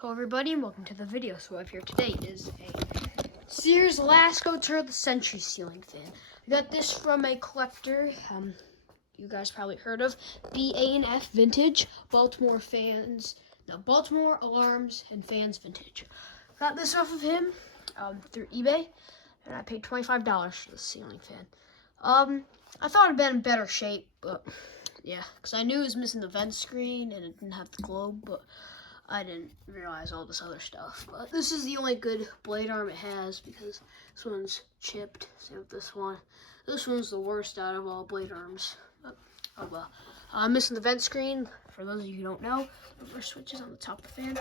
Hello everybody and welcome to the video. So what I have here today is a Sears Lasko Turn of the Century ceiling fan. I got this from a collector, you guys probably heard of, B&F Vintage, Baltimore Alarms and Fans Vintage. Got this off of him through eBay, and I paid $25 for this ceiling fan. I thought it'd been in better shape, but yeah, because I knew it was missing the vent screen and it didn't have the globe, but I didn't realize all this other stuff. But this is the only good blade arm it has because this one's chipped. Same with this one. This one's the worst out of all blade arms. But, oh well. I'm missing the vent screen. For those of you who don't know, the reverse switch is on the top of the fan.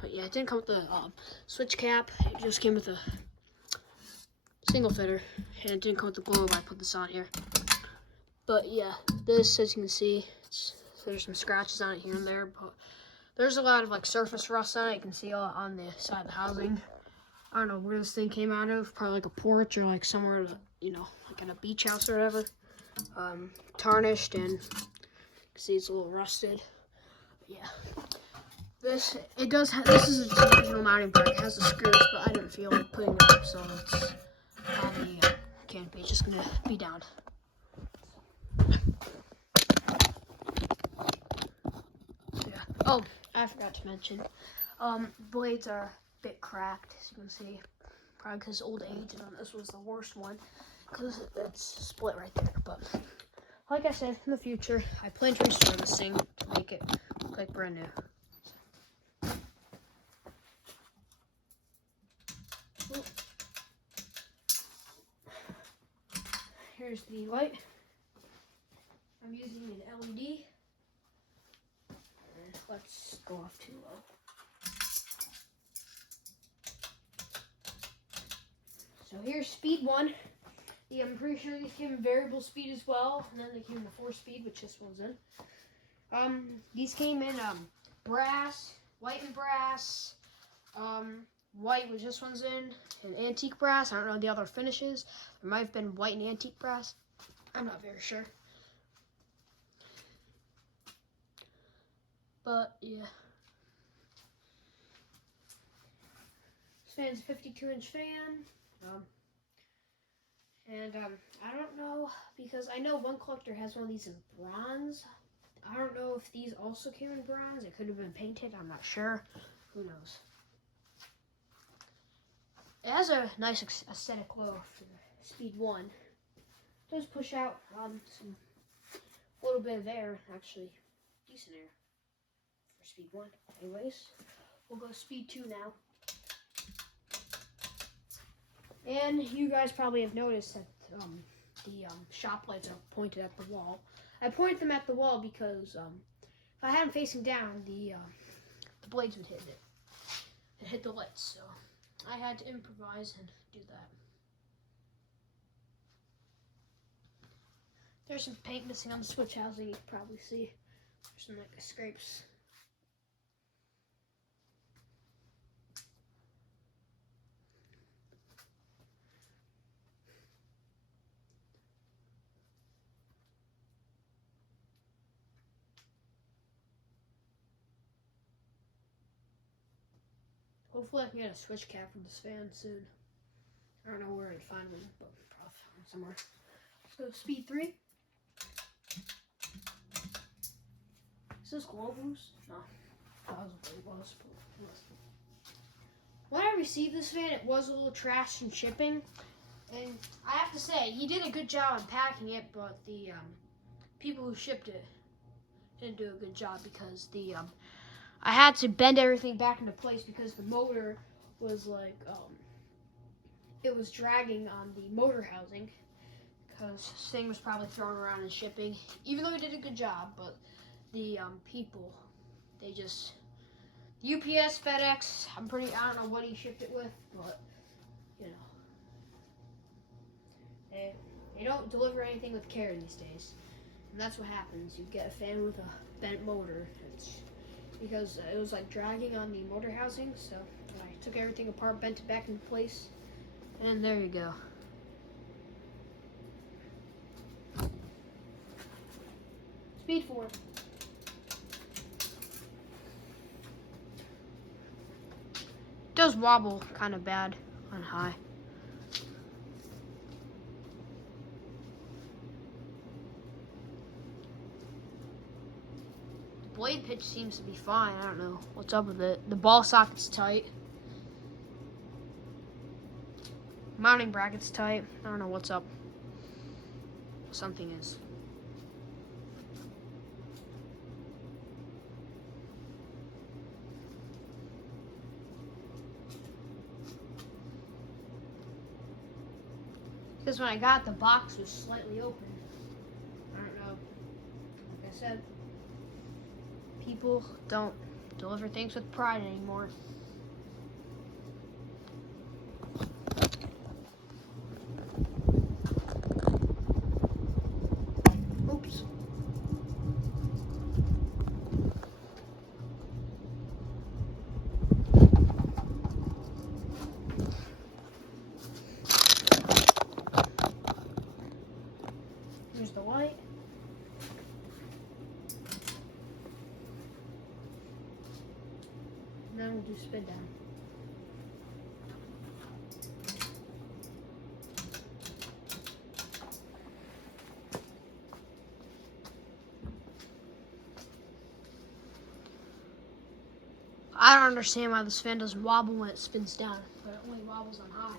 But yeah, it didn't come with the switch cap. It just came with a single fitter. And it didn't come with the globe. I put this on here. But yeah, this, as you can see, there's some scratches on it here and there, but there's a lot of like surface rust on it. You can see all on the side of the housing. I don't know where this thing came out of. Probably like a porch or like somewhere, like in a beach house or whatever. Tarnished, and you can see it's a little rusted. But yeah, this is its original mounting bracket. It has the screws, but I didn't feel like putting it up, so it's on the canopy. It's just gonna be down. Oh, I forgot to mention, blades are a bit cracked, as you can see, probably because old age, and this was the worst one, because it's split right there. But like I said, in the future, I plan to restore this thing to make it look like brand new. Ooh. Here's the light. I'm using an LED. Let's go off too low. So here's speed 1. I'm pretty sure these came in variable speed as well, and then they came in 4-speed, which this one's in. These came in brass, white and brass, white, which this one's in, and antique brass. I don't know the other finishes. There might have been white and antique brass. I'm not very sure. But yeah, this fan's a 52-inch fan, and I don't know, because I know one collector has one of these in bronze. I don't know if these also came in bronze. It could have been painted. I'm not sure. Who knows? It has a nice aesthetic low for speed 1. It does push out a little bit of air, actually decent air. Speed 1. Anyways, we'll go speed 2 now. And you guys probably have noticed that the shop lights are pointed at the wall. I pointed them at the wall because if I had them facing down, the blades would hit it and hit the lights. So I had to improvise and do that. There's some paint missing on the switch housing. You can probably see there's some like scrapes. Hopefully I can get a switch cap for this fan soon. I don't know where I'd find one, but probably somewhere. Let's go speed 3. Is this glow boost? No. Probably was. When I received this fan, it was a little trashed in shipping. And I have to say, he did a good job unpacking it, but the people who shipped it didn't do a good job because I had to bend everything back into place because the motor was like, it was dragging on the motor housing because this thing was probably thrown around in shipping. Even though he did a good job, but the people, they just, UPS, FedEx, I don't know what he shipped it with, but, they don't deliver anything with care these days. And that's what happens. You get a fan with a bent motor. It's because it was like dragging on the motor housing, so I took everything apart, bent it back into place, and there you go. Speed 4. does wobble kind of bad on high. The blade pitch seems to be fine. I don't know what's up with it. The ball socket's tight. Mounting bracket's tight. I don't know what's up. Something is. Because when I got the box was slightly open. I don't know. Like I said, people don't deliver things with pride anymore. Oops. Here's the light. And then we'll do spin down. I don't understand why this fan doesn't wobble when it spins down, but it only wobbles on high.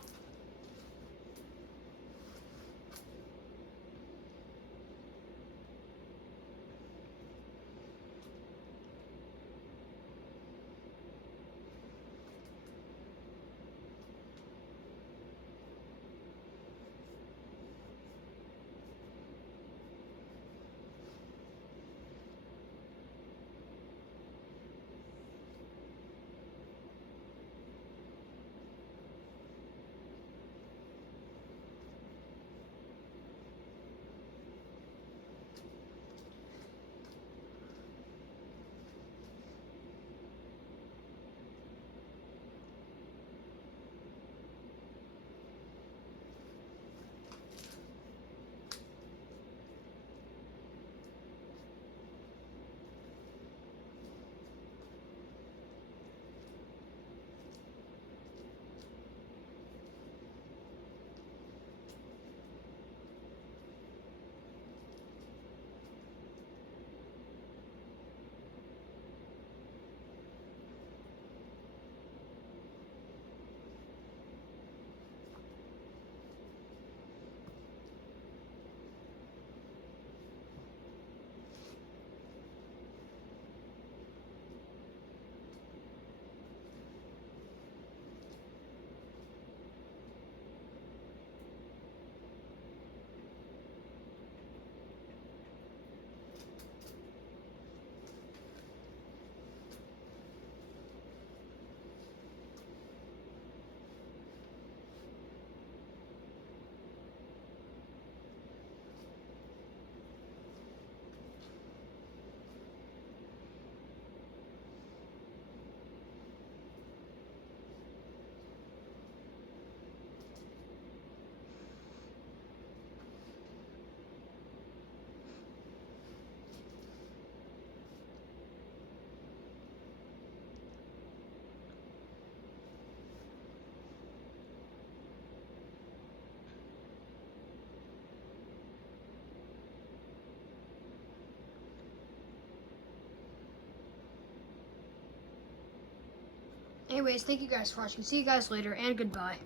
Anyways, thank you guys for watching. See you guys later, and goodbye.